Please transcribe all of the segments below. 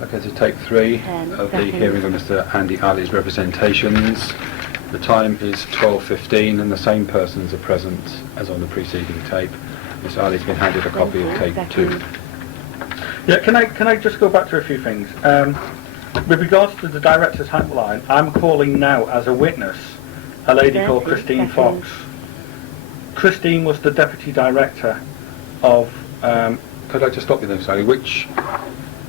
Okay, so take 3 of the hearing of Mr. Andi Ali's representations. The time is 12:15 and the same persons are present as on the preceding tape. Mr. Ali's been handed a copy of tape 2. Yeah, can I just go back to a few things? With regards to the director's hotline, I'm calling now as a witness a lady called Christine Fox. Christine was the deputy director of... Could I just stop you there, Sally?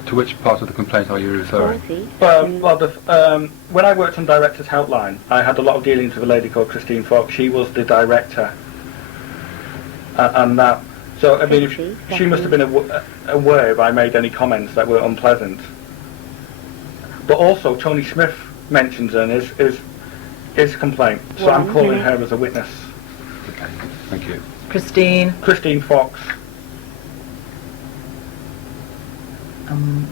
To which part of the complaint are you referring? When I worked on director's helpline, I had a lot of dealings with a lady called Christine Fox. She was the director. And that... So, I mean, if she must have been aware if I made any comments that were unpleasant. But also, Tony Smith mentions her in his complaint. So I'm calling her as a witness. Okay, thank you. Christine Fox.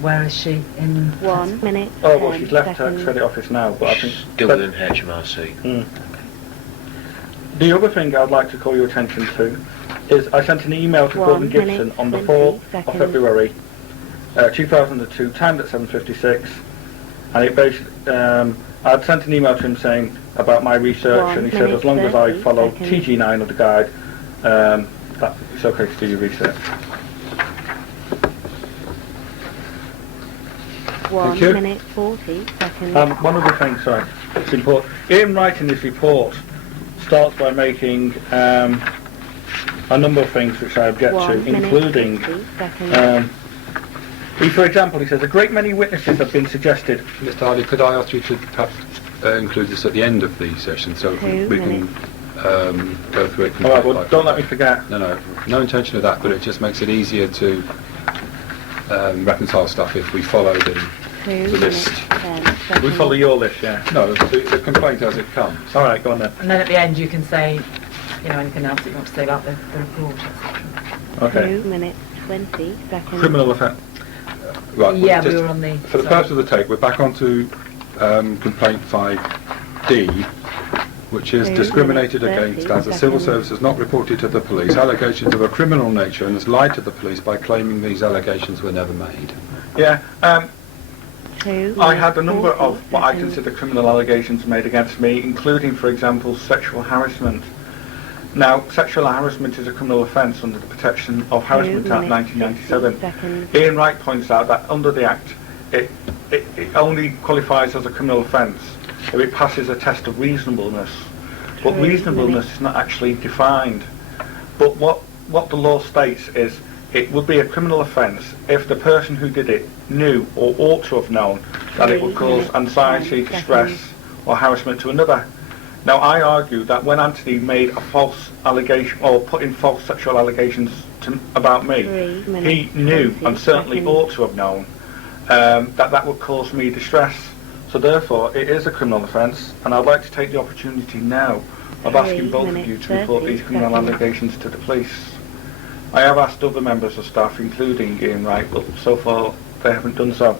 Where is she? In 1 minute. Oh, well, she's left her credit office now, but I think... Still in HMRC. Okay. The other thing I'd like to call your attention to is I sent an email to Gordon Gibson on the 4th of February 2002, timed at 7:56, and it basically, I'd sent an email to him saying about my research, and he said as long as I follow TG9 of the guide, that it's okay to do your research. 1 minute 40 seconds. One other thing, sorry, it's important. In writing this report starts by making a number of things which I object to, including, for example, he says, a great many witnesses have been suggested. Mr. Ali, could I ask you to perhaps include this at the end of the session so we can go through it? All right, well, don't let me forget. No intention of that, but it just makes it easier to reconcile stuff if we follow the list. We follow your list, yeah? No, the complaint as it comes. All right, go on then. And then at the end you can say, you know, anything else that you want to say about the report, etc. Okay. 2 minutes 20 seconds. Criminal offence. Right. Yeah, we were on the... For the purpose of the tape, we're back onto complaint 5D, which is discriminated against as the civil service has not reported to the police allegations of a criminal nature and has lied to the police by claiming these allegations were never made. Yeah. I had a number of what I consider criminal allegations made against me, including, for example, sexual harassment. Now, sexual harassment is a criminal offence under the Protection of Harassment Act 1997. Ian Wright points out that under the Act, it only qualifies as a criminal offence if it passes a test of reasonableness. But reasonableness is not actually defined. But what the law states is it would be a criminal offence if the person who did it knew or ought to have known that it would cause anxiety, distress or harassment to another. Now, I argue that when Anthony made a false allegation or put in false sexual allegations about me, he knew and certainly ought to have known that would cause me distress. So therefore, it is a criminal offence, and I'd like to take the opportunity now of asking both of you to report these criminal allegations to the police. I have asked other members of staff, including Ian Wright, but so far they haven't done so.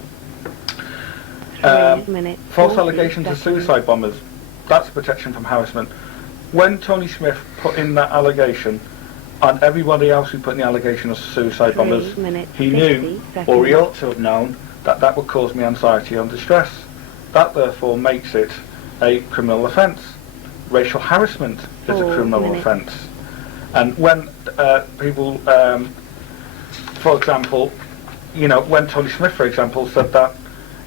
False allegations of suicide bombers. That's protection from harassment. When Tony Smith put in that allegation, and everybody else who put in the allegation of suicide bombers, he knew, or he ought to have known, that that would cause me anxiety and distress. That therefore makes it a criminal offence. Racial harassment is a criminal offence. And when people, for example, you know, when Tony Smith, for example, said that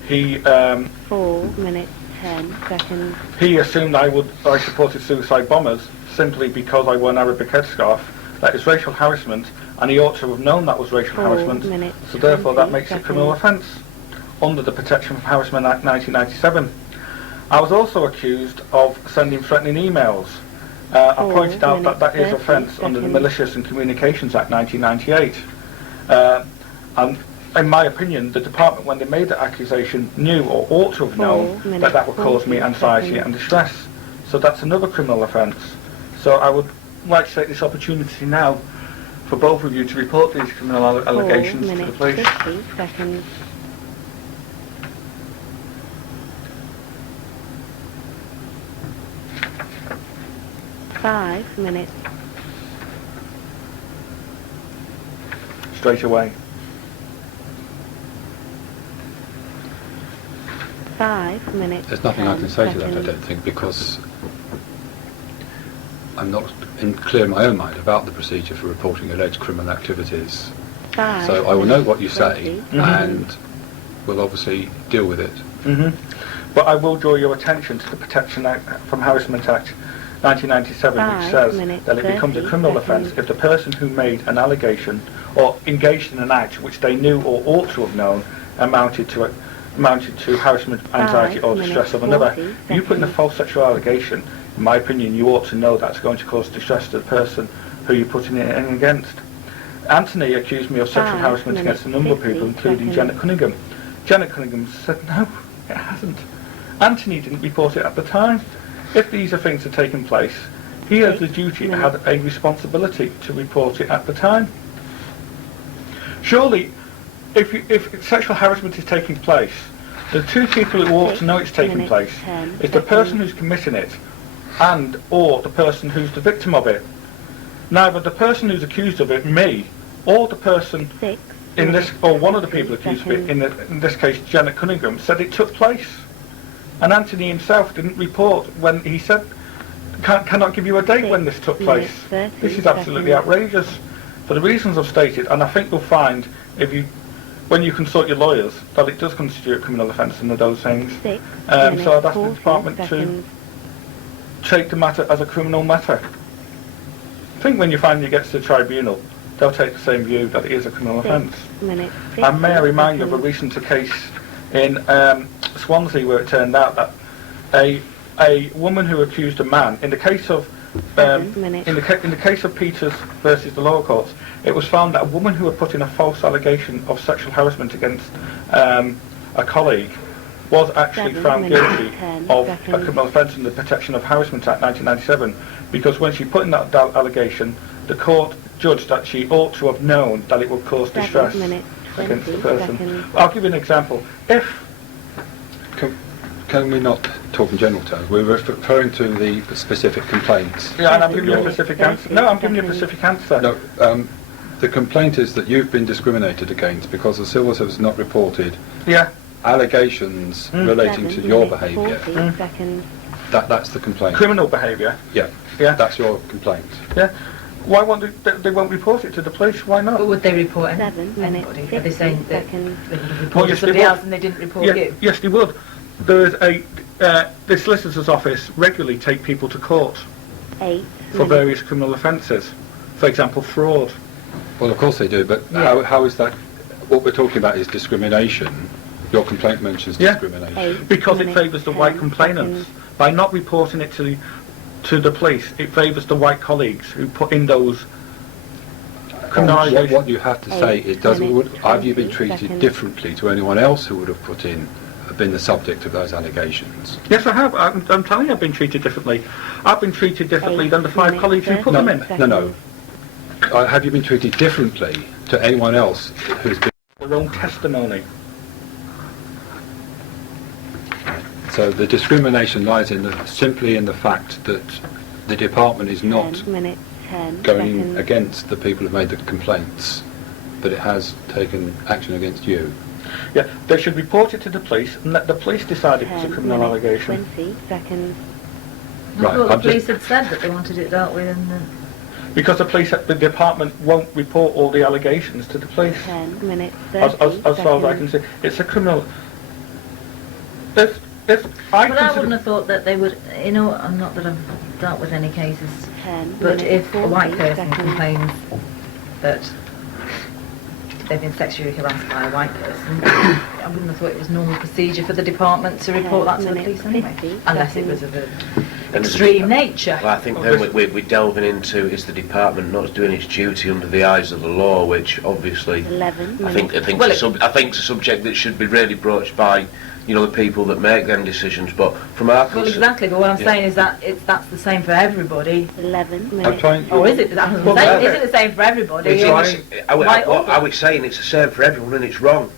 he 4 minutes 10 seconds. He assumed I supported suicide bombers simply because I wore an Arabic headscarf. That is racial harassment, and he ought to have known that was racial harassment. So therefore, that makes it a criminal offence under the Protection from Harassment Act 1997. I was also accused of sending threatening emails. I pointed out that that is offence under the Malicious and Communications Act 1998. And in my opinion, the department, when they made that accusation, knew or ought to have known that that would cause me anxiety and distress. So that's another criminal offence. So I would like to take this opportunity now for both of you to report these criminal allegations to the police. 50 seconds. Five minutes. Straight away. 5 minutes. There's nothing I 10 can say to that, I seconds. don't think, because I'm not clear in my own mind about the procedure for reporting alleged criminal activities. 5 So I will note what you minutes, say, 20 and we'll obviously deal with it. But I will draw your attention to the Protection Act from Harassment Act 1997, which 5 says minutes, that it becomes a 30 criminal seconds. offence if the person who made an allegation or engaged in an act which they knew or ought to have known amounted to harassment, anxiety or distress of another. 40 If you put in a seconds. false sexual allegation, in my opinion, you ought to know that's going to cause distress to the person who you're putting it in against. Anthony accused me of sexual 5 harassment against a number of 50 people, including seconds. Janet Cunningham. Janet Cunningham said, no, it hasn't. Anthony didn't report it at the time. If these are things that are taking place, he has the duty, had a responsibility to report it at the time. Surely, if sexual harassment is taking place, the two people who ought to know it's taking 6 place minutes, 10 is the person seconds. who's committing it and or the person who's the victim of it. Neither the person who's accused of it, me, or the person 6 in this, or one of the minutes, people accused of 20 it, in this case Janet Cunningham, said it took place. And Anthony himself didn't report when he said, cannot give you a date when this took place. minutes, 30 This is absolutely seconds. outrageous. For the reasons I've stated, and I think you'll find, when you consult your lawyers, that it does constitute a criminal offence under those things. 6 So I'd minutes, ask the 40 department seconds. to take the matter as a criminal matter. I think when you finally get to the tribunal, they'll take the same view that it is a criminal 6 offence. minutes, And may I 50 remind you of a seconds. recent case in Swansea where it turned out that a woman who accused a man, in the case of 7 minutes. in the case of Peters versus the lower courts, it was found that a woman who had put in a false allegation of sexual harassment against a colleague was actually 7 found minutes, guilty 10 of a seconds. criminal offence in the Protection of Harassment Act 1997, because when she put in that allegation, the court judged that she ought to have known that it would cause 7 distress minutes, against the 20 person. seconds. I'll give you an example. If Can we not talk in general terms? We're referring to the specific complaints. Yeah, and I'm giving you a 7 specific minutes, answer. No, I'm giving you a 30 specific answer. No, the complaint is that you've been discriminated against because the civil service has not reported Yeah. allegations relating to 7 your minutes, behaviour. 40 seconds. That's the complaint. Criminal behaviour. Yeah, Yeah. that's your complaint. Yeah. Why won't they won't report it to the police? Why not? But would they report 7 minutes, anybody? Are they 50 saying that seconds. they would have Well, reported yes, they somebody would. else and they didn't report Yeah, you? yes, they would. There is the solicitor's office regularly take people to court 8 for minutes. various criminal offences. For example, fraud. Well, of course they do, but Yeah. how is that? What we're talking about is discrimination. Your complaint mentions Yeah. discrimination. 8 Because it minutes, favours the white 10 complainants. seconds. By not reporting it to the police, it favours the white colleagues who put in those criminal allegations. What you have to say 8 is, minutes, have you been 20 treated seconds. differently to anyone else who would have been the subject of those allegations? Yes, I have. I'm telling you, I've been treated differently. I've been treated differently than the 5 minutes, colleagues who put 30 them in. No. Have you been treated differently to anyone else who's been? Their own testimony. So the discrimination lies simply in the fact that the department is not 10 minutes, 10 going seconds. against the people who made the complaints, but it has taken action against you. Yeah, they should report it to the police and let the police decide if it's a 10 criminal minutes, allegation. 20 seconds. I Right, thought the I'm just- police had said that they wanted it dealt with and Because the department won't report all the allegations to the police. 10 minutes, 30 As far as I can seconds. see, it's a criminal. If I But I wouldn't consider, have thought that they would, you know, not that I've dealt with any cases, 10 but minutes, if a white 40 person seconds. complains that they've been sexually harassed by a white person, I wouldn't have thought it was normal procedure for the department to report that to the minutes, police anyway, 50 unless it was seconds. of an And extreme nature. Well, I think then we're delving into is the department not doing its duty under the eyes of the law, which obviously 11 I minutes. think Well, it's a subject that should be really broached by the people that make them decisions. But from our Well, exactly, but what I'm Yeah. saying is that that's the same for everybody. 11 I'm minutes. trying. Or is it? That's what I'm Well, saying. yeah. Is it the same for everybody? It's Or- right. Why- I was saying it's the same for everyone, and it's wrong.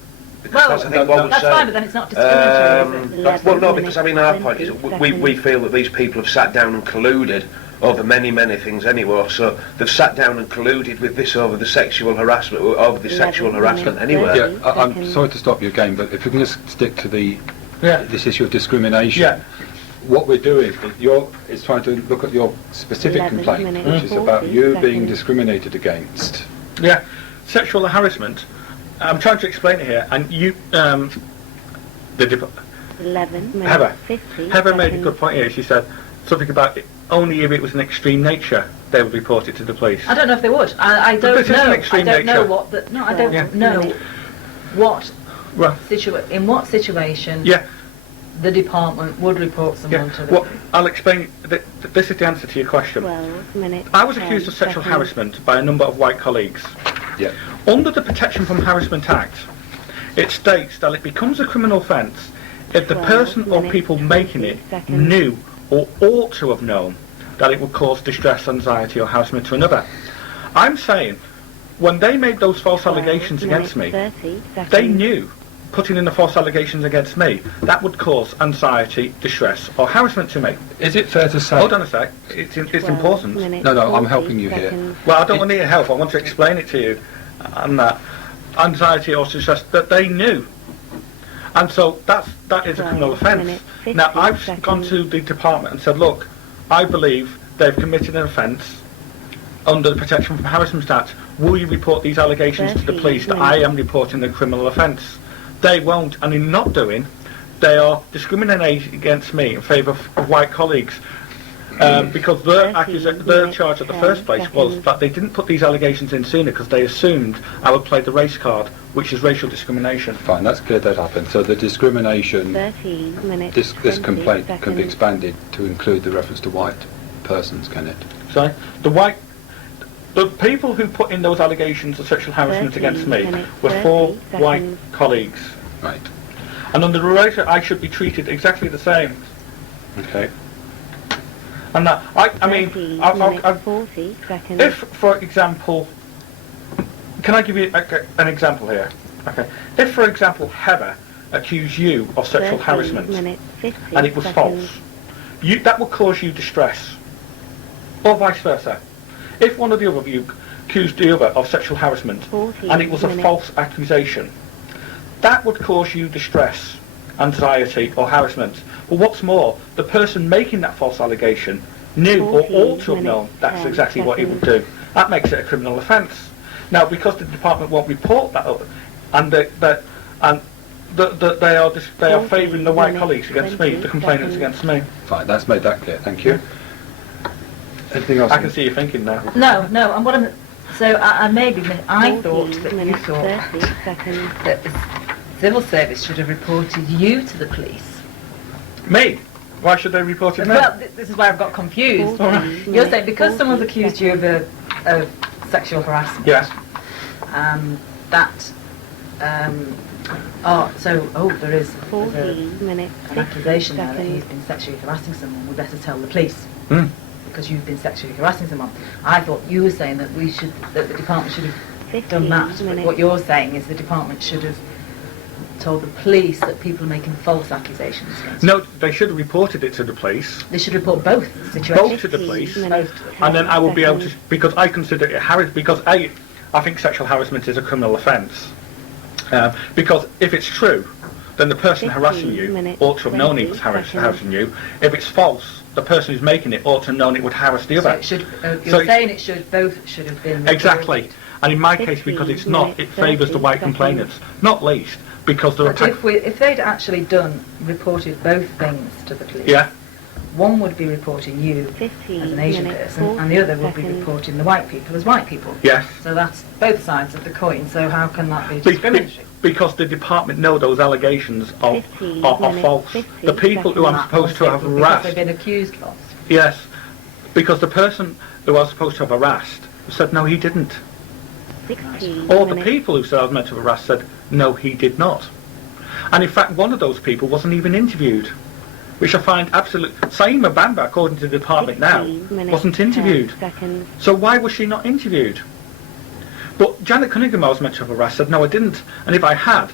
Because Well, that's, I think, what we're that's saying. fine, but then it's not discriminatory, is it? Well, no, because I mean, our point is 20 we feel that these people have sat down and colluded over many things anyway. So they've sat down and colluded with this over the sexual harassment, 11 anyway. minutes, Yeah, I'm 30 sorry to stop you again, but if you can just stick to the Yeah. This is your discrimination. Yeah. What we're doing is trying to look at your specific 11 complaint, minutes, which is about 40 you being seconds. discriminated against. Yeah, sexual harassment. I'm trying to explain it here, and you, the 11 minutes, Heather. 50 Heather made a seconds. good point here. She said something about it, only if it was an extreme nature they would report it to the police. I don't know if they would. I don't This is an know. extreme I don't know nature. what the. No, I don't Yeah. know what Well, in what situation yeah, the department would report someone yeah. to the Well, police. I'll explain. This is the answer to your question. 12 minutes. I was 10 accused of sexual seconds. harassment by a number of white colleagues. Yeah. Under the Protection from Harassment Act, it states that it becomes a criminal offence if the 12 person or minutes, people making it 20 seconds. knew or ought to have known that it would cause distress, anxiety or harassment to another. I'm saying, when they made those false 12 allegations against me, minutes, 30 seconds. they knew putting in the false allegations against me, that would cause anxiety, distress or harassment to me. Is it fair to say... Hold on a sec, it's 12 important. minutes, No, I'm 40 helping you here. seconds. Well, I don't want your help. I want to explain it to you. And that anxiety or distress that they knew, and so that is a criminal 12 offence. minutes, 50 Now I've seconds. gone to the department and said, look, I believe they've committed an offence under the Protection from Harassment Act. Will you report these allegations to the 13 police that I am reporting a criminal offence? They won't, and in not doing, they are discriminating against me in favour of white colleagues. Because their 13 charge at the 10 first place was seconds. that they didn't put these allegations in sooner because they assumed I would play the race card, which is racial discrimination. Fine, that's clear that happened. So the discrimination, 13 minutes, this 20 complaint can be seconds. expanded to include the reference to white persons, can it? So the people who put in those allegations of sexual harassment 13 against me minutes, were 30 four white seconds. colleagues, Right. and under the racial, I should be treated exactly the same. Okay. And that I mean, 13 I've, 40 seconds. if, for example, can I give you an example here? Okay. If, for example, Heather accused you of sexual 13 harassment minutes, 50 and it was seconds. false, that would cause you distress, or vice versa. If one of the other of you accused the other of sexual harassment 40 and it was a minutes. false accusation, that would cause you distress, anxiety or harassment. Well, what's more, the person making that false allegation knew or 14 ought to have known minutes, that's 10 exactly what he would seconds. do. That makes it a criminal offence. Now, because the department won't report that, and they are 14 favouring the white minutes, colleagues against me, 20 the complainants seconds. against me. Fine, that's made that clear. Thank you. Anything else? I can see you thinking now. No, and what I'm. So I I 14 thought that you minutes, thought 30 seconds. that the civil service should have reported you to the police. Me? Why should they report it now? Well, this is where I've got confused. 14 You're saying because minutes, someone's 40 accused you of sexual harassment. Yes. There is 14 minutes, an 50 accusation there that seconds. he's been sexually harassing someone. We better tell the police Hmm. because you've been sexually harassing someone. I thought you were saying that that the department should have 15 done that. But minutes. what you're saying is the department should have told the police that people are making false accusations against you. No, they should have reported it to the police, They should report both situations. both to the 15 police, minutes, and then I will be able to, 10 because I consider it because I think sexual harassment is a criminal offence. Because if it's true, then the person 15 harassing you minutes, ought to have known he was 20 seconds. harassing you. If it's false, the person who's making it ought to have known it would harass the So other. it should, So you're saying both should have been Exactly. reported. And in my case, 15 because it's not, it minutes, favours the 30 white seconds. complainants. Not least because they're But if they'd actually reported both things to the police, Yeah. one would be reporting you 15 as an Asian minutes, person, and the other would be seconds. reporting the white people as white people. Yes. So that's both sides of the coin. So how can that be Be- discriminatory? Because the department know those allegations are 15 are minutes, false. 50 The people who I'm That supposed to have because harassed, they've been accused false. yes, because the person who I was supposed to have harassed said no, he didn't. 16 Or the minutes. people who said I was meant to have harassed said no, he did not. And in fact, one of those people wasn't even interviewed, which I find absolute. Saima Bamba, according to the department now, 16 minutes, wasn't interviewed. 10 seconds. So why was she not interviewed? But Janet Cunningham I was meant to have harassed said no, I didn't. And if I had,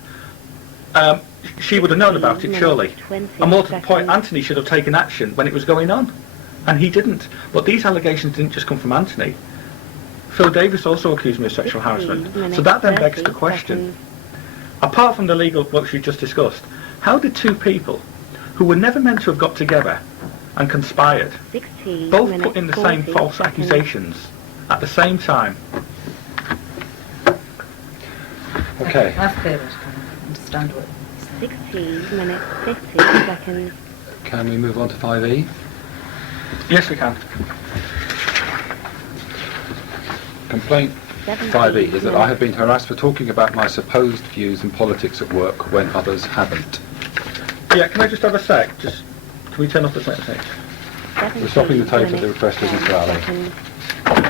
she would have known about it, 16 surely. minutes, 20 And more to the point, seconds. Anthony should have taken action when it was going on. And he didn't. But these allegations didn't just come from Anthony. Phil Davis also accused me of sexual 16 harassment. minutes, So that then begs 30 the question. seconds. Apart from the legal, what we just discussed, How did two people who were never meant to have got together and conspired 16 both minutes, put in the same 40 false seconds. accusations at the same time? Okay. That's clear, I can understand what you're saying. 16 minutes, 50 seconds. Can we move on to 5E? Yes, we can. Complaint 17 5E is that I have minutes. been harassed for talking about my supposed views in politics at work when others haven't. Yeah, can I just have a sec? Just, can we turn off the tape? We're stopping the tape at the 17 request of minutes, Mr. Ali. 10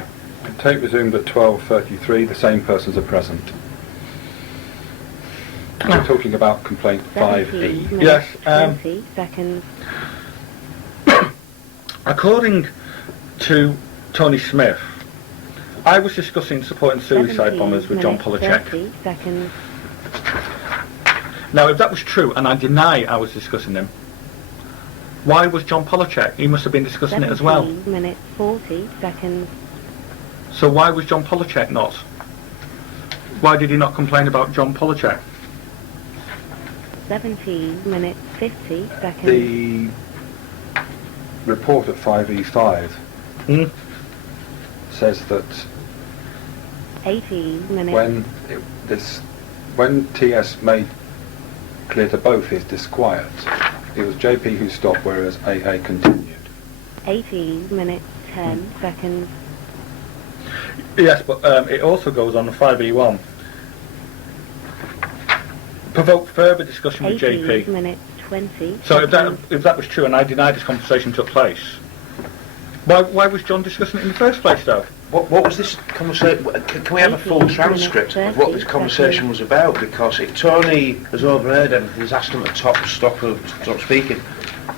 seconds. Tape resumed at 12:33. The same persons are present. We're talking about complaint 17 5E. minutes, Yes, 20 seconds. According to Tony Smith, I was discussing supporting suicide 17 bombers with John minutes, Polachek. 30 seconds. Now, if that was true, and I deny I was discussing him, why was John Polachek? He must have been discussing it as well. 17 minutes, 40 seconds. So why was John Polachek not? Why did he not complain about John Polachek? 17 minutes, 50 seconds. The report at 5E5 Hmm? says that 18 minutes. when TS made clear to both his disquiet, it was JP who stopped, whereas AA continued. 18 minutes, 10 seconds. Yes, but it also goes on the 5E1. Provoke further discussion with 18 JP. minutes, 20 So seconds. if that was true, and I deny this conversation took place, why was John discussing it in the first place, though? What was this conversation? Can we have a full 18 transcript minutes, of what 30 this conversation was about? Because if Tony has overheard everything, he's asked him to stop speaking.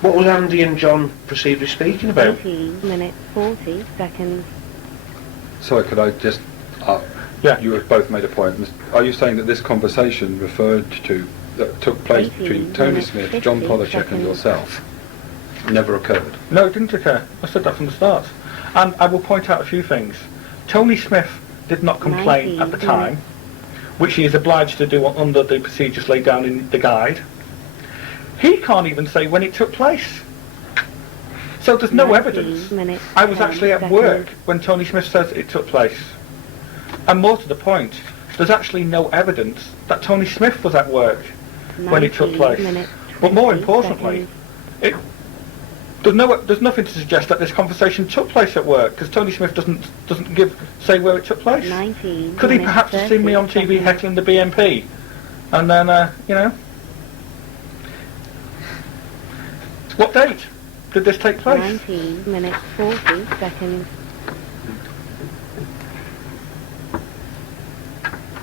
What was Andy and John perceived as speaking about? 18 minutes, 40 seconds. Sorry, could I just... Yeah. You have both made a point. Are you saying that this conversation that took place 18 between Tony minutes, Smith, 50 John Polachek and seconds. yourself never occurred? No, it didn't occur. I said that from the start. And I will point out a few things. Tony Smith did not complain 19 at the time, which he is obliged to do under the procedures laid down in the guide. He can't even say when it took place. So there's no 19 evidence. minutes, I was 10 actually at seconds. work when Tony Smith says it took place. And more to the point, there's actually no evidence that Tony Smith was at work when it took 19 place. minutes, But more 20 importantly, seconds. there's nothing to suggest that this conversation took place at work, because Tony Smith doesn't say where it took place. 19 Could he minutes, perhaps have seen me 30 on TV seconds. heckling the BNP, and then what date did this take place? 19 minutes, 40 seconds.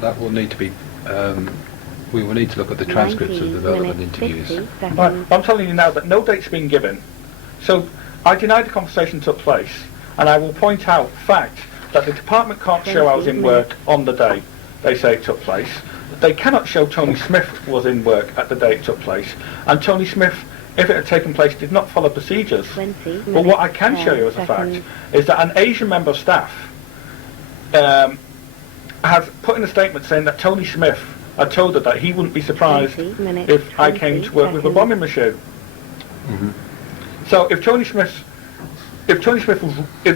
That will need to be... we will need to look at the transcripts of the 19 relevant minutes, interviews. 50 seconds. Right, I'm telling you now that no date's been given. So I deny the conversation took place, and I will point out fact that the department can't show I was in 20 work on the day they say it took place. They cannot show Tony Smith was in work at the day it took place, and Tony Smith, if it had taken place, did not follow procedures. 20 minutes, But what I can show 10 you as a fact seconds. is that an Asian member of staff has put in a statement saying that Tony Smith had told her that he wouldn't be surprised 20 minutes, if I came 20 to work with a seconds. bombing machine. So if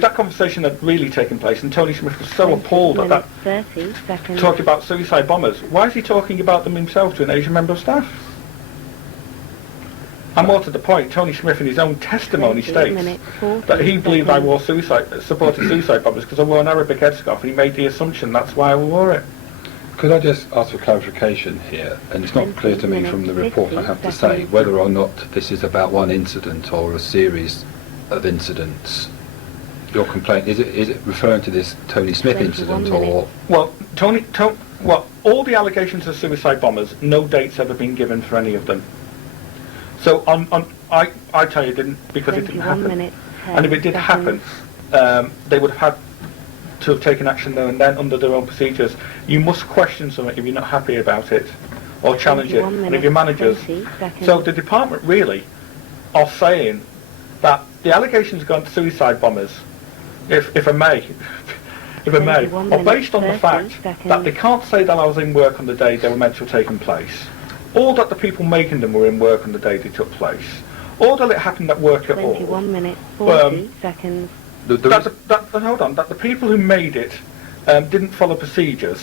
that conversation had really taken place, and Tony Smith was so 20 appalled at that, minutes, 30 seconds. talking about suicide bombers, why is he talking about them himself to an Asian member of staff? And more to the point, Tony Smith in his own testimony 20 states minutes, 40 that he believed I seconds. supported suicide bombers because I wore an Arabic headscarf, and he made the assumption that's why I wore it. Could I just ask for clarification here? And it's not 20 clear to me from the minutes, report, I 50 have to say, seconds. whether or not this is about one incident or a series of incidents. Your complaint, is it referring to this Tony Smith 21 incident minutes. or... Well, all the allegations of suicide bombers, no dates ever been given for any of them. So I tell you it didn't, because it didn't 21 happen. minutes, 10 And if it did happen, seconds. they would have had to have taken action there and then under their own procedures. You must question something if you're not happy about it, or challenge it. 21 And if your minutes, managers... 20 seconds. So the department really are saying that the allegations against suicide bombers, if I may, 21 are based on the minutes, fact 30 seconds. that they can't say that I was in work on the day they were meant to have taken place. All that the people making them were in work on the day they took place. All that it happened at work at all. 21 minutes, 40 seconds. Hold on, that the people who made it didn't follow procedures.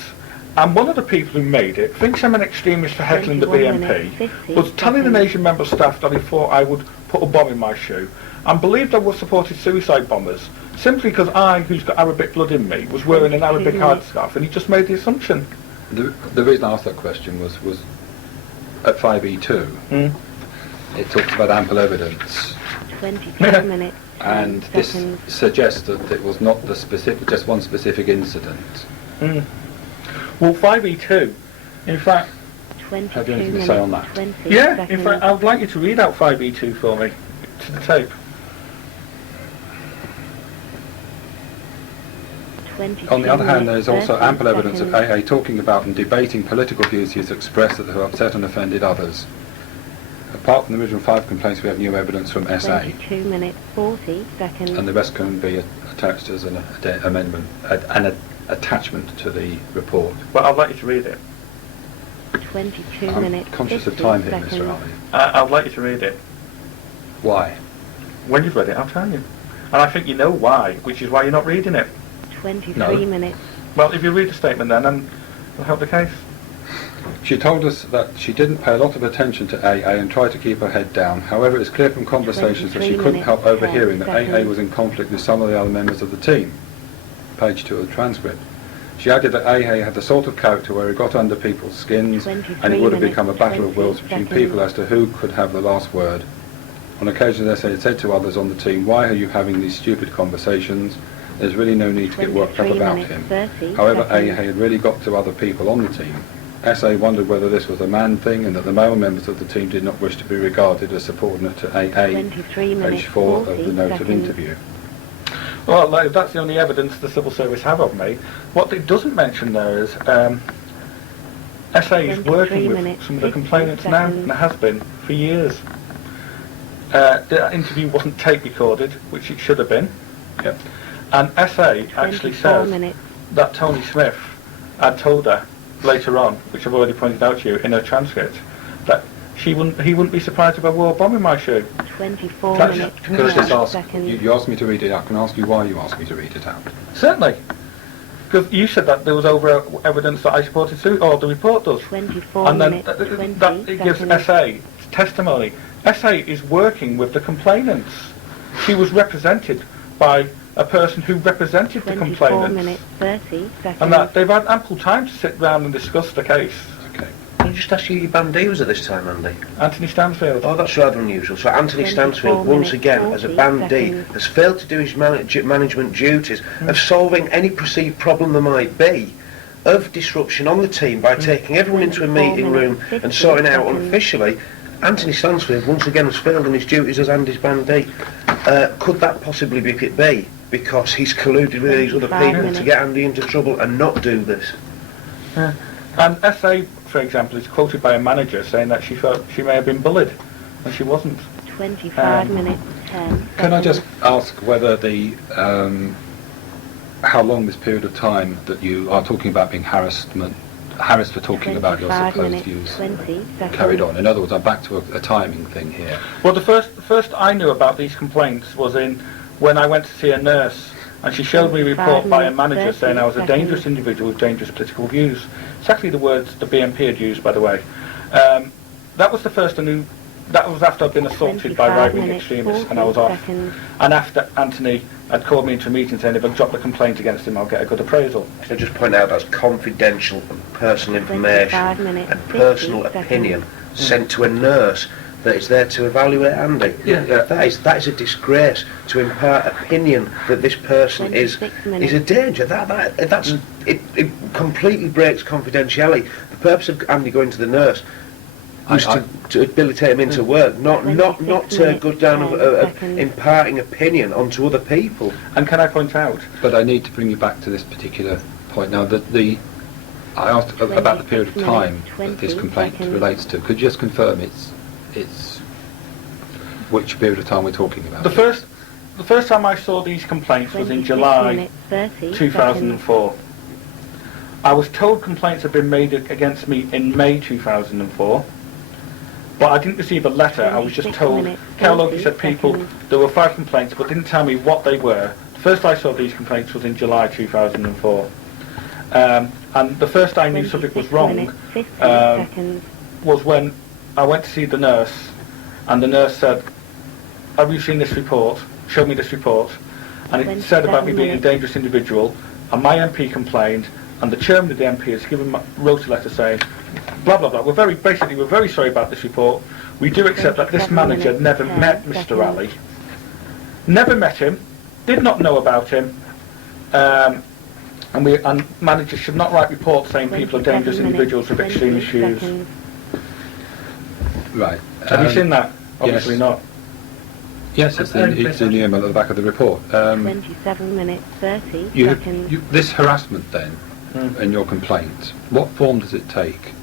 And one of the people who made it thinks I'm an extremist for heckling the 21 BNP, minutes, 50 was telling an seconds. Asian member of staff that he thought I would put a bomb in my shoe, and believed I was supported suicide bombers, simply because I, who's got Arabic blood in me, was wearing an Arabic headscarf, and he just made the assumption. The reason I asked that question was at 5E2, it talks about ample evidence, 22 minutes, and 10 this seconds. suggests that it was not just one specific incident. Well, 5E2, in fact, 22 Have you anything to minutes, say on that? 20 yeah, seconds. in fact, I would like you to read out 5E2 for me, to the tape. 22 On the other hand, there is minutes, also 30 ample evidence of seconds. AA talking about and debating political views he has expressed that have upset and offended others. Apart from the original 5 complaints, we have new evidence from SA, 22 minutes, 40 seconds. and the rest can be attached as an attachment to the report. But I'd like you to read it. 22 I'm minutes, conscious 50 of time here, seconds. Mr. Ali. I'd like you to read it. Why? When you've read it, I'll tell you. And I think you know why, which is why you're not reading it. 23 No. minutes. Well, if you read the statement then it'll help the case. She told us that she didn't pay a lot of attention to AA and tried to keep her head down. However, it's clear from conversations that she 23 couldn't help minutes, overhearing that 10 AA seconds. was in conflict with some of the other members of the team. Page 2 of the transcript. She added that AA had the sort of character where he got under people's skins, 23 and it would have minutes, become a battle of 20 wills between seconds. people as to who could have the last word. On occasions, SA had said to others on the team, "Why are you having these stupid conversations? There's really no need to get worked up 23 about minutes, him." 30 However, seconds. AA had really got to other people on the team. SA wondered whether this was a man thing and that the male members of the team did not wish to be regarded as subordinate to AA. 23 minutes, Page 4 of 40 the note of seconds. interview. Well, like, that's the only evidence the civil service have of me. What it doesn't mention there is SA is 23 working with minutes, some of the 50 complainants now, seconds. and it has been for years. The interview wasn't tape recorded, which it should have been. Yep. And SA actually 24 says minutes. that Tony Smith had told her later on, which I've already pointed out to you in her transcript, that he wouldn't be surprised if I wore a bomb in my shoe. 24 That's- minutes, Could I just 10 ask, seconds. you asked me to read it, I can ask you why you asked me to read it out. Certainly. Because you said that there was over evidence that I supported suicide, or the report does. 24 And then minutes, 20 that it gives seconds. SA testimony. SA is working with the complainants. She was represented by a person who represented the 24 complainants. minutes, 30 seconds. And that they've had ample time to sit round and discuss the case. Okay. Can I just ask you your bandee was at this time, Andy? Anthony Stansfield. Oh, that's rather unusual. So Anthony 24 Stansfield, once minutes, again, as a 40 bandee, seconds. has failed to do his management duties of solving any perceived problem there might be of disruption on the team by taking everyone into a 24 meeting room minutes, and 50 sorting out seconds. unofficially. Anthony Stansfield, once again, has failed in his duties as Andy's bandee. Could that possibly be because he's colluded with these other 25 people to minutes. get Andy into trouble and not do this? And SA, for example, is quoted by a manager saying that she felt she may have been bullied, and she wasn't. 25 minutes, 10 Can I seconds. just ask whether the how long this period of time that you are talking about being harassed for talking about your 25 supposed minutes, views 20 seconds. carried on? In other words, I'm back to a timing thing here. Well, the first I knew about these complaints was when I went to see a nurse, and she showed me a report 5 by a minutes, manager 30 saying I was a dangerous seconds. individual with dangerous political views. Exactly the words the BNP had used, by the way. That was the first I knew. That was after I'd been assaulted by 25 right-wing minutes, extremists, 40 and I was off. seconds. And after Anthony had called me into a meeting saying if I drop the complaint against him, I'll get a good appraisal. So just point out that's confidential and personal 25 information minutes, and 50 personal seconds. opinion sent to a nurse that is there to evaluate Andy. Yeah. That is a disgrace to impart opinion that this person is 26 minutes. a danger. That's it completely breaks confidentiality. The purpose of Andy going to the nurse was I- to habilitate him into work, not 26 to minutes, go down 10 of seconds. imparting opinion onto other people. And can I point out, But I need to bring you back to this particular point now. I asked about the period of 26 time minutes, that this 20 complaint seconds. relates to. Could you just confirm it's which period of time we're talking about? the first time I saw these complaints was in 26 July minutes, 30 2004. I was told complaints had been made against me in May 2004. But I didn't receive a letter, I was just 26 told, minutes, Kel Logie 30 said people, seconds. there were 5 complaints, but didn't tell me what they were. The first I saw these complaints was in July 2004. And the first I knew something was 26 wrong minutes, 50 um, seconds. was when I went to see the nurse, and the nurse said, have you seen this report? Show me this report. And it said about me 27 being a minutes. dangerous individual, and my MP complained, and the chairman of the MP has wrote a letter saying, blah, blah, blah. We're very sorry about this report. We do accept that this 27 manager minutes, never 10 met Mr. seconds. Ali. Never met him, did not know about him, and managers should not write reports saying people are 27 dangerous minutes, individuals with extreme 20 issues. seconds. Right. Have you seen that? Obviously yes. not. Yes, it's in the email at the back of the report. 27 minutes, 30 You, seconds. this harassment then, and your complaint, what form does it take?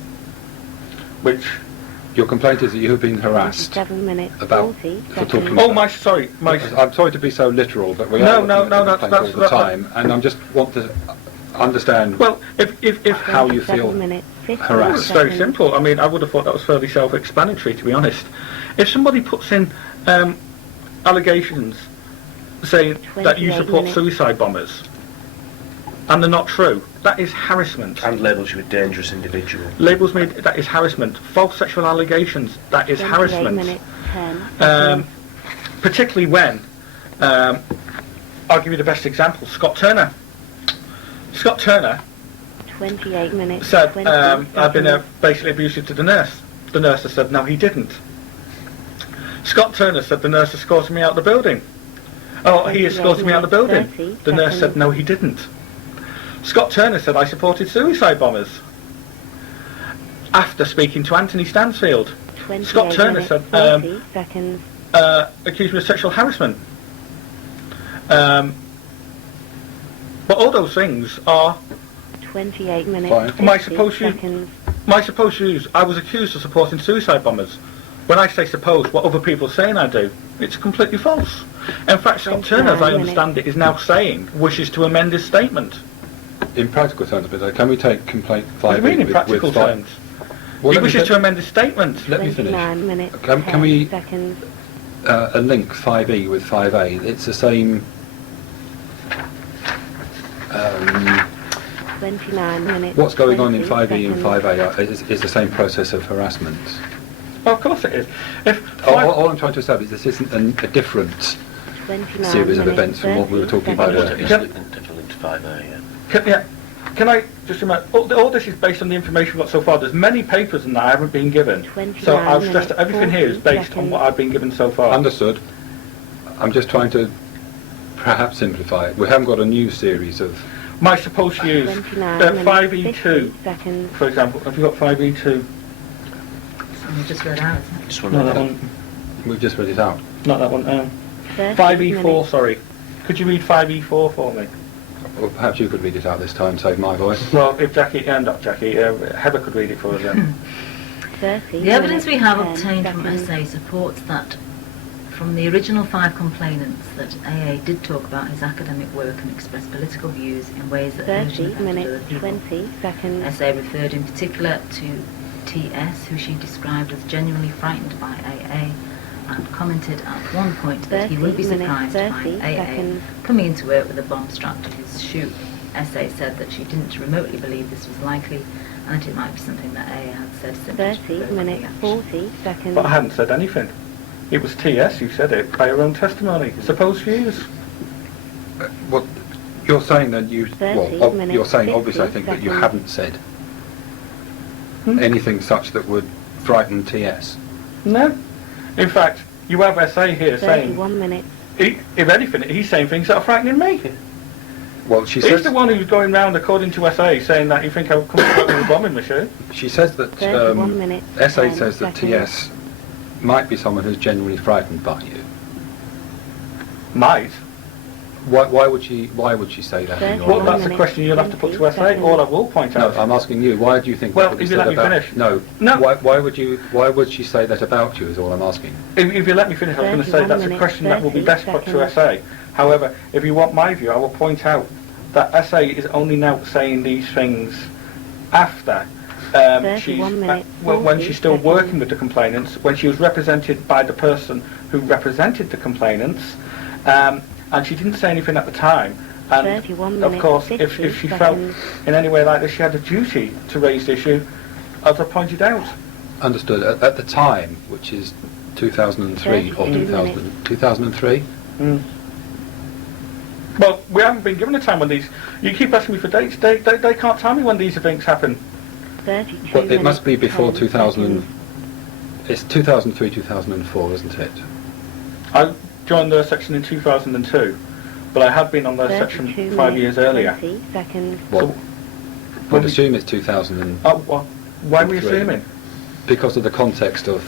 Which? Your complaint is that you have been harassed 27 minutes, about 40 for seconds. talking Oh, my. I'm sorry to be so literal, but we No, are no, looking no, at the that's- complaint all the time, and I just want to understand Well, if how you 27 feel minutes, 50 harassed. it's very seconds. simple. I mean, I would have thought that was fairly self-explanatory, to be honest. If somebody puts in allegations saying that you 28 support minutes. suicide bombers, and they're not true, that is harassment. And labels you a dangerous individual. Labels me, that is harassment. False sexual allegations, that is 28 harassment. minutes, 10 Um, seconds. particularly when, I'll give you the best example, Scott Turner. Scott Turner 28 minutes, said, 20 I've been seconds. basically abusive to the nurse. The nurse has said, no, he didn't. Scott Turner said the nurse escorted me out of the building. Oh, he 28 escorted me out of the building. minutes, 30 The nurse said, seconds. no, he didn't. Scott Turner said I supported suicide bombers. After speaking to Anthony Stansfield, 28 Scott Turner minutes, said, 40 seconds. accused me of sexual harassment. But all those things are 28 minutes, Fine. 50 Am I supposed to- seconds. my supposed views. I was accused of supporting suicide bombers. When I say suppose, what other people are saying I do, it's completely false. In fact, Scott Turner, as I 29 understand it, is now saying wishes to amend his statement. in practical terms, but can we take complaint What do 5 you mean in practical terms? Well, He let me wishes fin- to amend his statement. Let me finish. 29 minutes, Can 10 we- seconds. A link 5E with 5A. It's the same. 29 minutes. What's going on in 20 5E and seconds. 5A is the same process of harassment. Well, of course it is. If All I'm trying to establish is this isn't a different 29 series of minutes, events from what we were 30 talking about seconds. earlier. Definitely linked to 5A, yeah. can I just remember, all this is based on the information we've got so far. There's many papers in that I haven't been given. 29 So I'll stress that minutes, everything here is 40 based on seconds. what I've been given so far. Understood. I'm just trying to perhaps simplify it. We haven't got a new series of. My supposed views, 29 minutes, 5E2, 50 seconds. for example. Have you got 5E2? Something just read out, isn't it? Just one No, of that them. one. We've just read it out. Not that one. 30 5E4, minutes. sorry. Could you read 5E4 for me? Or perhaps you could read it out this time, save my voice. Well, if Jackie, not Jackie, Heather could read it for us then. 30 The evidence we have minutes, 10 obtained from seconds. SA supports that from the original 5 complainants that AA did talk about his academic work and express political views in ways that urged 30 and affected other minutes, people. 20 seconds. SA referred in particular to TS, who she described as genuinely frightened by AA, and commented at one point that he 30 wouldn't be minutes, surprised to 30 find AA seconds. coming into work with a bomb strapped to his shoe. SA said that she didn't remotely believe this was likely and that it might be something that AA had said simply to 30 provoke minutes, reaction. 40 seconds. But I hadn't said anything. It was TS who said it by her own testimony. Supposed views. Well, you're saying that you. 30 Well, minutes, you're saying 50 obviously, I think that you seconds. haven't said Hmm? anything such that would frighten TS. No. In fact, you have SA here saying, 31 minutes. if anything, he's saying things that are frightening me. Well, she He's says the one who's going round, according to SA, saying that you think I would come to work with a bombing machine. she says that 31 minutes, SA 10 says that seconds. TS might be someone who's genuinely frightened by you. Might. Why would she say that? In your Well, One that's a minute, question you'll have to put to 20 SA. All I will point No, out. I'm asking you. Why do you think? Well, that would if be you said let me about, finish. No. No. Why would she say that about you? Is all I'm asking. If you let me finish, I was going to say 31 that's a minutes, question that will be 30 best put to seconds. SA. However, if you want my view, I will point out that SA is only now saying these things after she's 31 minutes, when 40 she's still seconds. working with the complainants, when she was represented by the person who represented the complainants, and she didn't say anything at the time. And 31 of minutes, course, if 60 she felt seconds. in any way like this, she had a duty to raise the issue, as I pointed out. Understood. At the time, which is 2003 or 2003? Well, we haven't been given a time when these... You keep asking me for dates. They can't tell me when these events happen. 32 Well, it must be minutes, before 10 2000. seconds. It's 2003, 2004, isn't it? I joined the section in 2002, but I had been on the section 32 5 years minutes, earlier. 20 seconds. Well, when I'd we- assume it's 2000 and Oh, well, why are we Three. assuming? because of the context of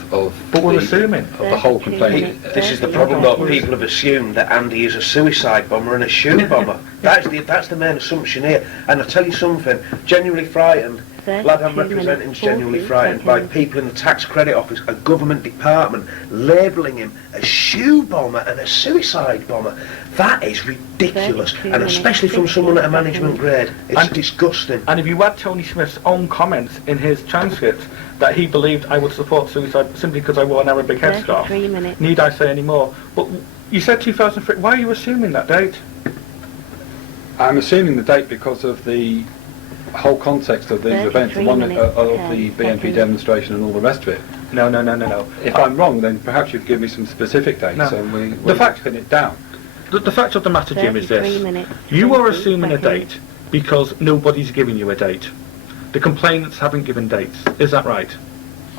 But we're assuming. of the whole 32 complaint. minutes, This is the 30 problem, though. seconds. People have assumed that Andy is a suicide bomber and a shoe bomber. That's the main assumption here. And I'll tell you something, genuinely frightened. Lad I'm 32 representing minutes, is genuinely 40 frightened by seconds. people in the tax credit office, a government department, labelling him a shoe bomber and a suicide bomber. That is ridiculous. 32 And especially from minutes, someone at a 60 management seconds. grade. It's And- disgusting. And if you had Tony Smith's own comments in his transcript that he believed I would support suicide simply because I wore an Arabic headscarf, 33 minutes. need I say any more? But you said 2003. Why are you assuming that date? I'm assuming the date because of the whole context of these 33 events, and one minutes, of the 10 BNP seconds. demonstration and all the rest of it. No. If I'm wrong, then perhaps you could give me some specific dates No. and we The fact- pin it down. The fact of the matter, Jim, is 33 this. minutes, You are 20 assuming a seconds. date because nobody's giving you a date. The complainants haven't given dates. Is that right?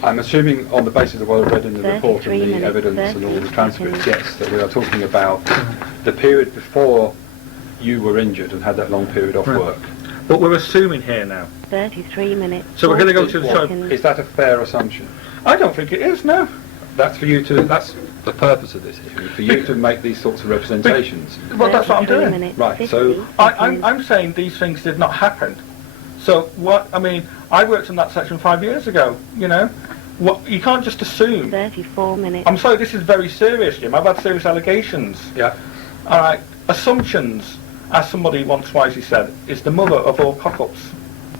I'm assuming on the basis of what I've read in the report 33 and the minutes, evidence and all the 30 transcripts, seconds. yes, that we are talking about the period before you were injured and had that long period off Right. work. But we're assuming here now. 33 minutes. So we're gonna go 40 to the seconds. Is that a fair assumption? I don't think it is, no. That's for you to, that's the purpose of this issue, for you to make these sorts of representations. Well, that's what I'm 33 doing. minutes, Right, 50 so I'm saying these things did not happen. So what, I mean, I worked in that section 5 years ago, you know. What, you can't just assume. 34 minutes. I'm sorry, this is very serious, Jim. I've had serious allegations. Yeah. All right, assumptions, as somebody once wisely said, is the mother of all cock-ups.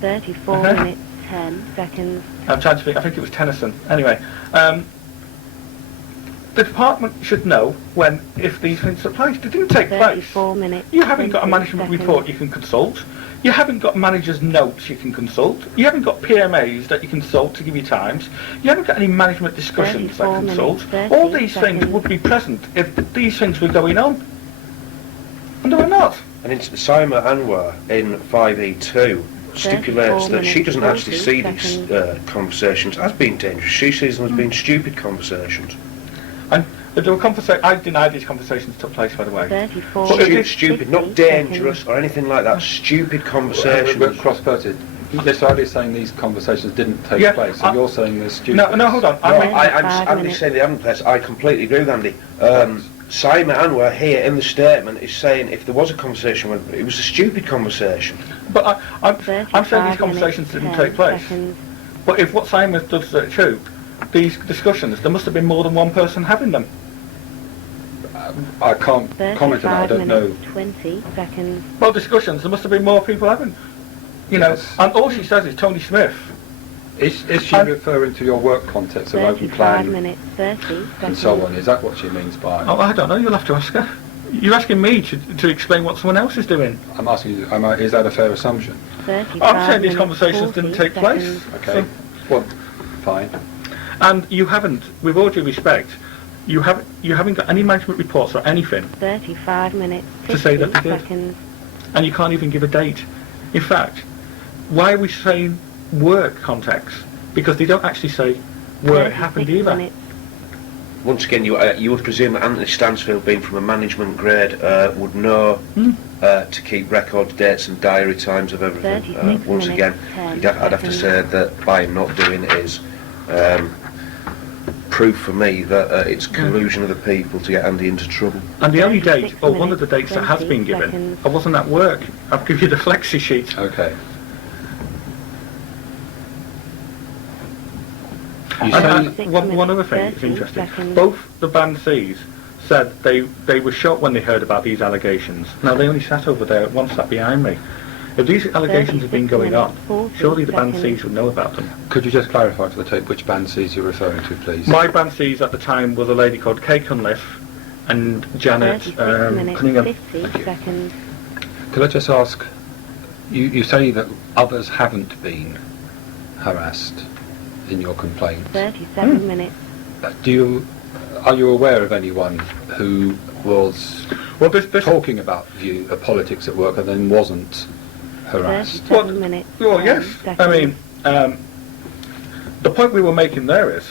34 Uh-huh. minutes, 10 seconds. I'm trying to think, I think it was Tennyson. Anyway, the department should know when, if these things took place. They didn't take place. 34 minutes. You haven't got a 20 management seconds. report you can consult. You haven't got manager's notes you can consult. You haven't got PMAs that you consult to give you times. You haven't got any management discussions that 34 consult. minutes, All 30 these things seconds. would be present if these things were going on. And they were not. And it's Saima Anwar in 5E2 stipulates 34 that she minutes, doesn't actually 40 see these seconds. conversations as being dangerous. She sees them as being stupid conversations. And there were I deny these conversations took place, by the way. 34 Well, minutes, Stupid, 50 not dangerous seconds. or anything like that. Stupid We're conversations. cross-purted. Mr. Ali is saying these conversations didn't take Yeah, place, and you're saying they're stupid. No, hold on. No, I mean, I'm 5 Andy minutes. saying they haven't placed. I completely agree with Andy. Saima Anwar here in the statement is saying if there was a conversation, it was a stupid conversation. but I'm saying 35 these conversations minutes, didn't 10 take place. seconds. But if what Simon does at Troop, these discussions, there must have been more than one person having them. I can't comment on that, I 35 don't know. minutes, 20 seconds. Well, discussions, there must have been more people having. You know, Yes. and all she says is Tony Smith. Is she I'm- referring to your work context of open 35 plan minutes, 30 seconds. and so on? Is that what she means by... Oh, I don't know, you'll have to ask her. You're asking me to explain what someone else is doing. I'm asking you, is that a fair assumption? 35 I'm saying these minutes, conversations didn't 40 take place. seconds. Okay, well, fine. And you haven't, with all due respect, you haven't got any management reports or anything, 35 minutes, 50 To say that they did. seconds. and you can't even give a date. In fact, why are we saying work context? Because they don't actually say where it happened 36 either. minutes. Once again, you would presume that Anthony Stansfield, being from a management grade, would know to keep record dates and diary times of everything. 36 Once again, minutes, 10 I'd have to say that by him not doing it is proof for me that it's collusion of the people to get Andy into trouble. And the only date, 36 or one of the minutes, dates that has 20 been given, seconds. I wasn't at work. I'll give you the flexi sheet. Okay. You And, say, one other thing that's 30 interesting. seconds. Both the Band Cs said they were shocked when they heard about these allegations. Now, they only sat over there, one sat behind me. If these allegations have been going on, 40 surely the band seconds. Cs would know about them. Could you just clarify for the tape which band Cs you're referring to, please? My band Cs at the time was a lady called Kay Cunliffe and Janet 36 minutes, Cunningham. 50 seconds. Could I just ask, you say that others haven't been harassed in your complaint. 37 minutes. Are you aware of anyone who was Well, this talking about politics at work and then wasn't harassed? 37 minutes. Well, 10 yes. seconds. I mean, the point we were making there is,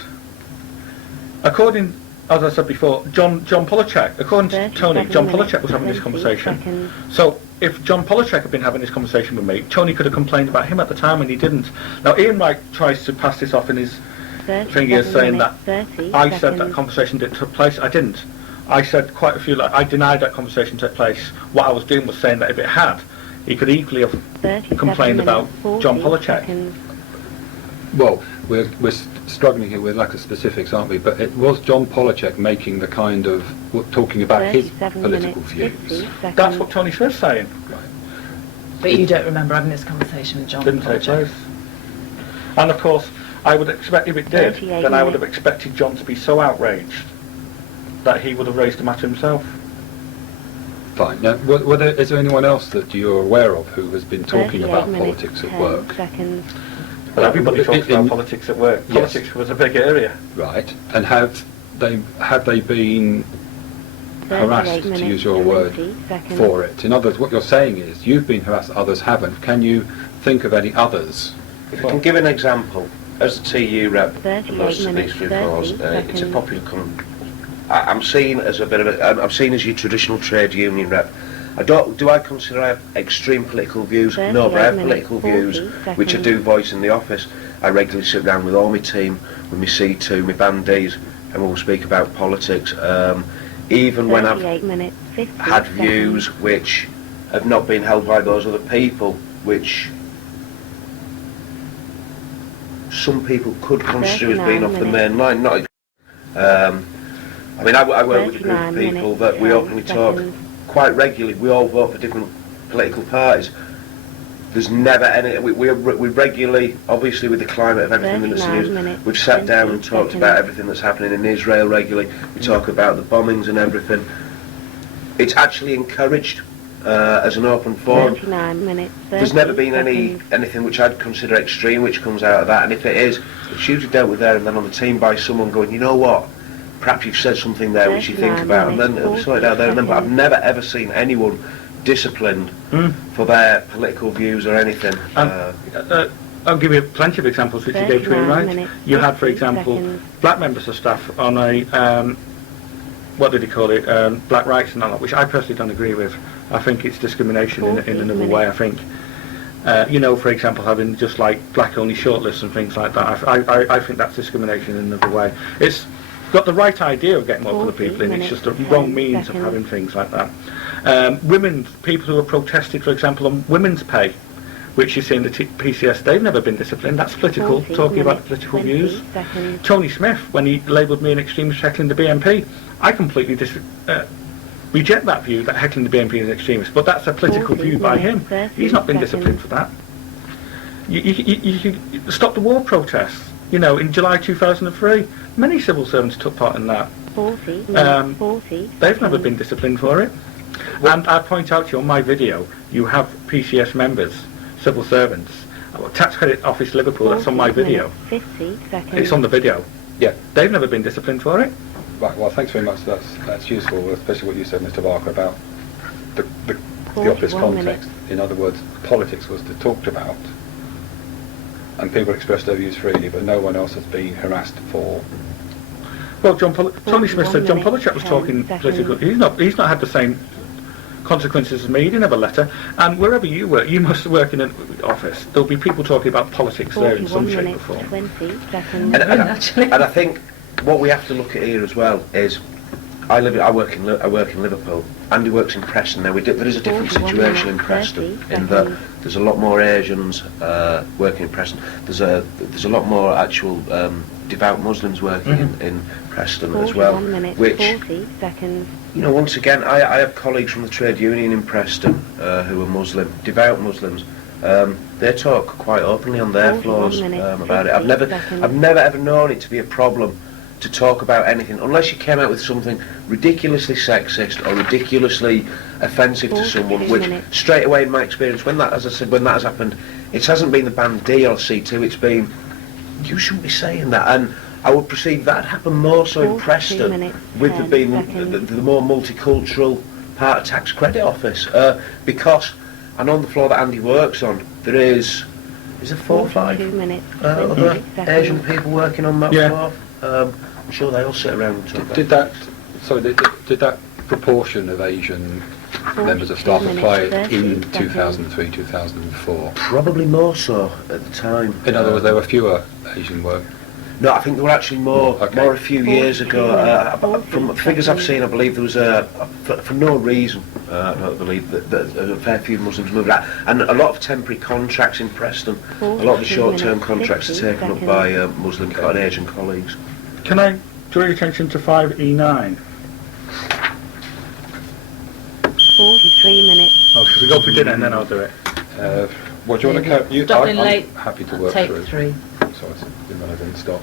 according, as I said before, John Polachek, according to Tony, 37 John minutes, Polachek was having this 20 conversation. seconds. So, if John Polachek had been having this conversation with me, Tony could have complained about him at the time and he didn't. Now, Ian Wright tries to pass this off in his 37 thing is saying that minutes, 30 I said that seconds. conversation didn't take place. I didn't. I said quite a few, like, I denied that conversation took place. What I was doing was saying that if it had, he could equally have 37 complained about minutes, 40 John Polachek. seconds. Well, we're struggling here with lack of specifics, aren't we? But it was John Polachek making the kind of talking about his 37 political minutes, 50 views. seconds. That's what Tony Smith's saying. But you don't remember having this conversation with John? Didn't take Polachek? place. And of course, I would expect if it did, 38 then I would have minutes. expected John to be so outraged that he would have raised the matter himself. Fine. Now, is there anyone else that you're aware of who has been talking 38 about minutes, politics at 10 work? seconds. Well, everybody talks in- about politics at work. Yes. Politics was a big area. Right. And have they been 38 harassed, to minutes, use your word, 20 seconds. for it? In other words, what you're saying is you've been harassed, others haven't. Can you think of any others? If I can give an example, as the TU rep for 38 most of minutes, these reforms, 30 it's a seconds. popular I'm seen as a bit of I'm seen as your traditional trade union rep. Do I consider I have extreme political views? No, but I have 38 political minutes, views 40 which I seconds. do voice in the office. I regularly sit down with all my team, with my C2, my bandies, and we'll speak about politics. Even when I've 38 minutes, 50 had seconds. views which have not been held by those other people, which some people could construe as being 39 off the minutes. main line. Not. I mean, I work with a group of 39 people minutes, that we 10 openly talk seconds. quite regularly. We all vote for different political parties. There's never any. We regularly, obviously, with the climate of everything that's 39 news, minutes, we've sat down 20 and talked seconds. about everything that's happening in Israel regularly. We talk about the bombings and everything. It's actually encouraged as an open forum. 39 minutes, 30 There's never been seconds. anything which I'd consider extreme which comes out of that, and if it is, it's usually dealt with there and then on the team by someone going, you know what, perhaps you've said something there which you think 39 about, and then minutes, it'll be sorted out there and then. But I've 40 never ever seen anyone disciplined for their political views or anything. I'll give you plenty of examples which you gave to me, 39 right? minutes, You had, for 50 example, seconds. black members of staff on a, what did he call it, black rights and all that, which I personally don't agree with. I think it's discrimination in 40 another way, I think. You know, for example, having just like black-only shortlists and things like that, I think that's discrimination in another way. It's got the right idea of getting more for the 40 people in, it's just the minutes, wrong 10 means seconds. of having things like that. People who have protested, for example, on women's pay, which you see in the PCS, they've never been disciplined. That's political, 40 talking about minutes, political 20 views. seconds. Tony Smith, when he labelled me an extremist heckling the BNP, I completely reject that view that heckling the BNP is an extremist, but that's a political 40 view by him. minutes, 30 He's not been seconds. disciplined for that. You stop the war protests, you know, in July 2003. Many civil servants took part in that. 40 minutes, Um, 40 They've never seconds. been disciplined for it. And I point out to you on my video, you have PCS members, civil servants, Tax Credit Office Liverpool, that's on my 40 video. minutes, 50 seconds. It's on the video. Yeah. They've never been disciplined for it. Right. Well, thanks very much. That's useful, especially what you said, Mr. Barker, about the obvious 41 context. In other words, politics was talked about, and people expressed their views freely, but no one else has been harassed for. Well, Tony Smith said John 41 Polachek was minutes, talking 10 political. seconds. He's not had the same consequences as me. He didn't have a letter. And wherever you work, you must work in an office. There'll be people talking about politics there in 41 some shape or minutes, form. 20 seconds. And I think what we have to look at here as well is, I work in Liverpool. Andy works in Preston. Now there is a different 41 situation in minutes, Preston 30 in that seconds. there's a lot more Asians working in Preston. There's a lot more actual devout Muslims working in Preston as 41 well, minutes, which, 40 seconds. you know, once again, I have colleagues from the trade union in Preston who are Muslim, devout Muslims. They talk quite openly on their 41 floors minutes, about it. 50 seconds. I've never ever known it to be a problem to talk about anything, unless you came out with something ridiculously sexist or ridiculously offensive to 42 someone, which minutes. straight away in my experience, when that, as I said, when that has happened, it hasn't been the band D or C2, it's been, you shouldn't be saying that. And I would perceive that happened more so in 42 Preston, minutes, with the 10 being seconds. the more multicultural part of Tax Credit Office, because I know on the floor that Andy works on, there is there 4 or 5 42 minutes, other 26 seconds. Asian people working on that Yeah. floor. I'm sure they all sit around and talk about Did that, sorry, did that proportion of Asian members of staff 42 apply minutes, in 30 2003, 2004? Probably more so at the time. In other words, there were fewer Asian work. No, I think there were actually more Okay. more a few years ago. 40 From figures I've seen, I believe there was for no reason, I believe that a fair few Muslims moved out. And a lot of temporary contracts in Preston, a lot of the 42 short-term minutes, contracts are 50 taken up seconds. by Muslim and Asian colleagues. Can I draw your attention to 5E9? 43 minutes. Oh, should we go for dinner and then I'll do it? What do you want to... Stopping I'm late. happy to work Take through. 3. So I didn't stop.